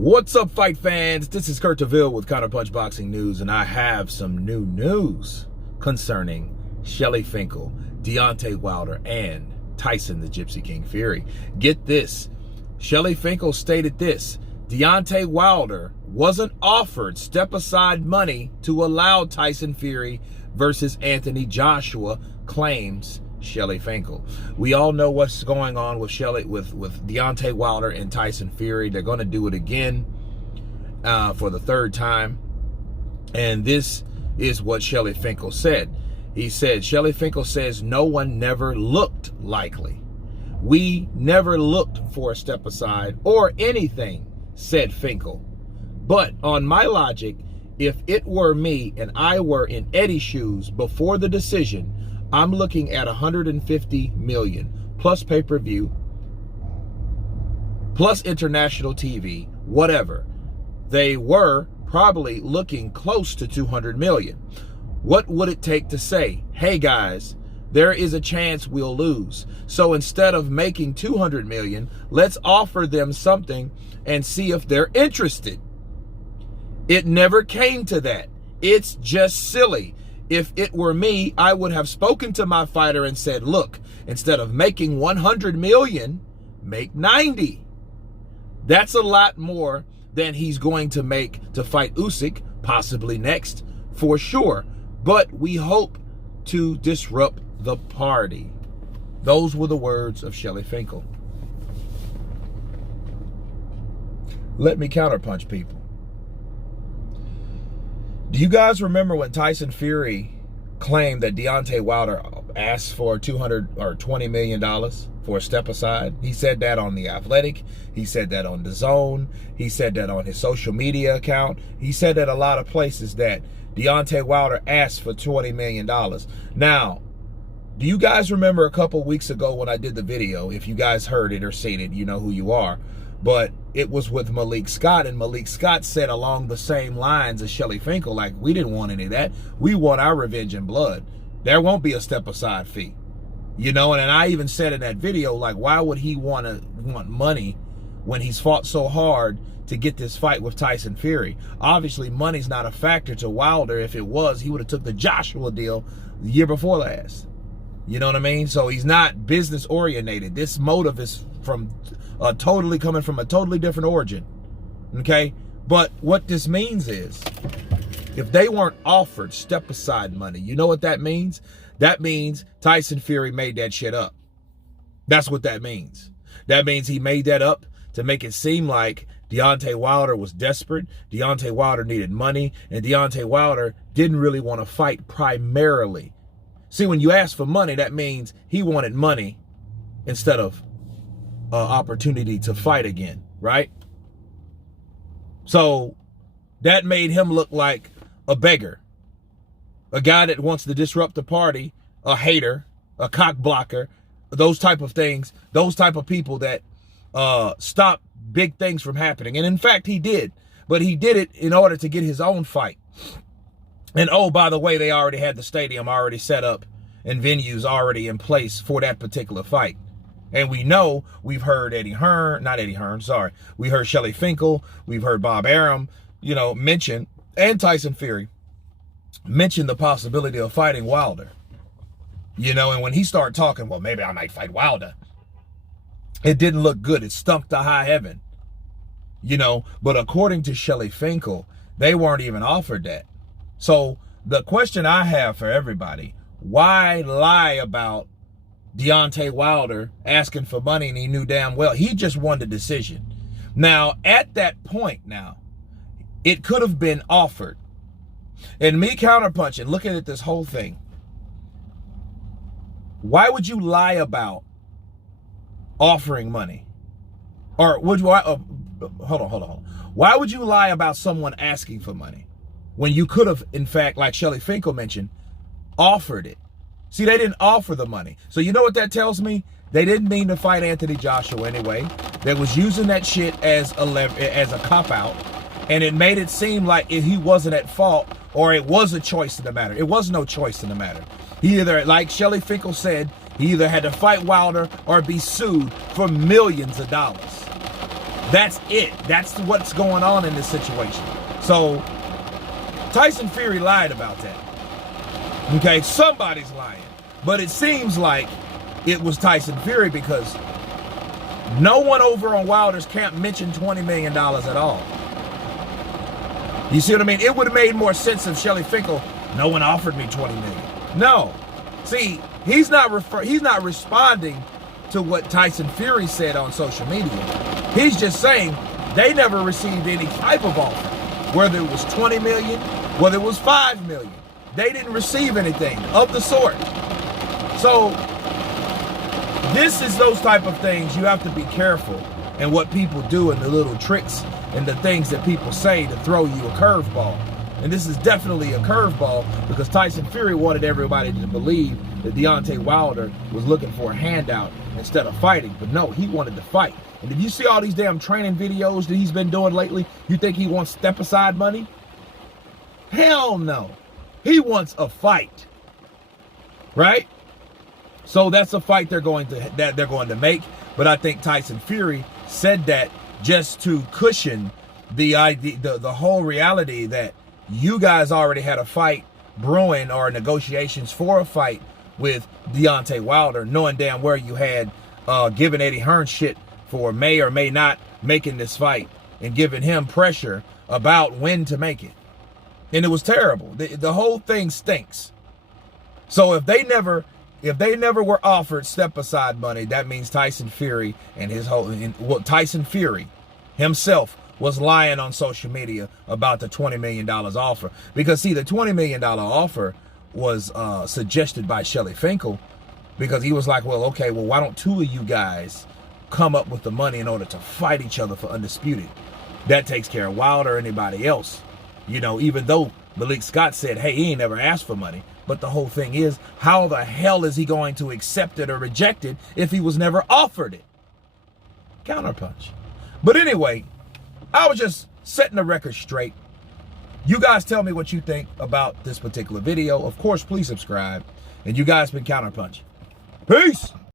What's up, fight fans? This is Kurt DeVille with Counterpunch Boxing News, and I have some new news concerning Shelly Finkel, Deontay Wilder, and Tyson the Gypsy King Fury. Get this. Shelly Finkel stated this: Deontay Wilder wasn't offered step-aside money to allow Tyson Fury versus Anthony Joshua, claims Shelly Finkel. We all know what's going on with Deontay Wilder and Tyson Fury. They're going to do it again for the third time. And this is what Shelly Finkel said. He said, Shelly Finkel says, no one never looked likely. We never looked for a step aside or anything, said Finkel. But on my logic, if it were me and I were in Eddie's shoes before the decision, I'm looking at 150 million plus pay-per-view, plus international TV, whatever. They were probably looking close to 200 million. What would it take to say, hey guys, there is a chance we'll lose. So instead of making 200 million, let's offer them something and see if they're interested. It never came to that. It's just silly. If it were me, I would have spoken to my fighter and said, look, instead of making 100 million, make 90. That's a lot more than he's going to make to fight Usyk, possibly next, for sure. But we hope to disrupt the party. Those were the words of Shelly Finkel. Let me counterpunch people. Do you guys remember when Tyson Fury claimed that Deontay Wilder asked for $200 or $20 million for a step aside? He said that on The Athletic. He said that on DAZN. He said that on his social media account. He said that a lot of places that Deontay Wilder asked for $20 million. Now, do you guys remember a couple weeks ago when I did the video? If you guys heard it or seen it, you know who you are. But it was with Malik Scott, and Malik Scott said along the same lines as Shelly Finkel, like, we didn't want any of that. We want our revenge in blood. There won't be a step-aside fee. You know, and I even said in that video, like, why would he want money when he's fought so hard to get this fight with Tyson Fury? Obviously, money's not a factor to Wilder. If it was, he would have took the Joshua deal the year before last. You know what I mean? So he's not business-oriented. This motive is from coming from a totally different origin, okay? But what this means is, if they weren't offered step-aside money, you know what that means? That means Tyson Fury made that shit up. That's what that means. That means he made that up to make it seem like Deontay Wilder was desperate, Deontay Wilder needed money, and Deontay Wilder didn't really want to fight primarily. See, when you ask for money, that means he wanted money instead of opportunity to fight again, right? So that made him look like a beggar, a guy that wants to disrupt the party, a hater, a cock blocker, those type of things, those type of people that stop big things from happening. And in fact, he did, but he did it in order to get his own fight. And oh, by the way, they already had the stadium already set up and venues already in place for that particular fight. And we know, we've heard we heard Shelly Finkel, we've heard Bob Arum, you know, mention, and Tyson Fury mention the possibility of fighting Wilder. You know, and when he started talking, well, maybe I might fight Wilder, it didn't look good. It stunk to high heaven. You know, but according to Shelly Finkel, they weren't even offered that. So the question I have for everybody, why lie about Deontay Wilder asking for money and he knew damn well he just won the decision? Now, at that point now, it could have been offered. And me counterpunching, looking at this whole thing, why would you lie about offering money? Or would you, hold on. Why would you lie about someone asking for money when you could have, in fact, like Shelly Finkel mentioned, offered it? See, they didn't offer the money. So you know what that tells me? They didn't mean to fight Anthony Joshua anyway. They was using that shit as a cop-out. And it made it seem like he wasn't at fault, or it was a choice in the matter. It was no choice in the matter. He either, like Shelly Finkel said, he either had to fight Wilder or be sued for millions of dollars. That's it. That's what's going on in this situation. So Tyson Fury lied about that. Okay, somebody's lying. But it seems like it was Tyson Fury because no one over on Wilder's camp mentioned $20 million at all. You see what I mean? It would have made more sense if Shelly Finkel, no one offered me $20 million. No. See, he's not responding to what Tyson Fury said on social media. He's just saying they never received any type of offer. Whether it was $20 million, whether it was $5 million. They didn't receive anything of the sort. So this is those type of things you have to be careful and what people do and the little tricks and the things that people say to throw you a curveball. And this is definitely a curveball because Tyson Fury wanted everybody to believe that Deontay Wilder was looking for a handout instead of fighting. But no, he wanted to fight. And if you see all these damn training videos that he's been doing lately, you think he wants step-aside money? Hell no. He wants a fight. Right? So that's a fight they're going to make. But I think Tyson Fury said that just to cushion the idea, the whole reality that you guys already had a fight brewing or negotiations for a fight with Deontay Wilder, knowing damn well you had given Eddie Hearn shit for may or may not making this fight and giving him pressure about when to make it. And it was terrible. The whole thing stinks. So if they never were offered step-aside money, that means Tyson Fury and Tyson Fury himself was lying on social media about the $20 million offer. Because see, the $20 million offer was suggested by Shelly Finkel because he was like, well, okay, well, why don't two of you guys come up with the money in order to fight each other for Undisputed? That takes care of Wilder or anybody else. You know, even though Malik Scott said, hey, he ain't never asked for money. But the whole thing is, how the hell is he going to accept it or reject it if he was never offered it? Counterpunch. But anyway, I was just setting the record straight. You guys tell me what you think about this particular video. Of course, please subscribe. And you guys been Counterpunch. Peace.